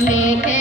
make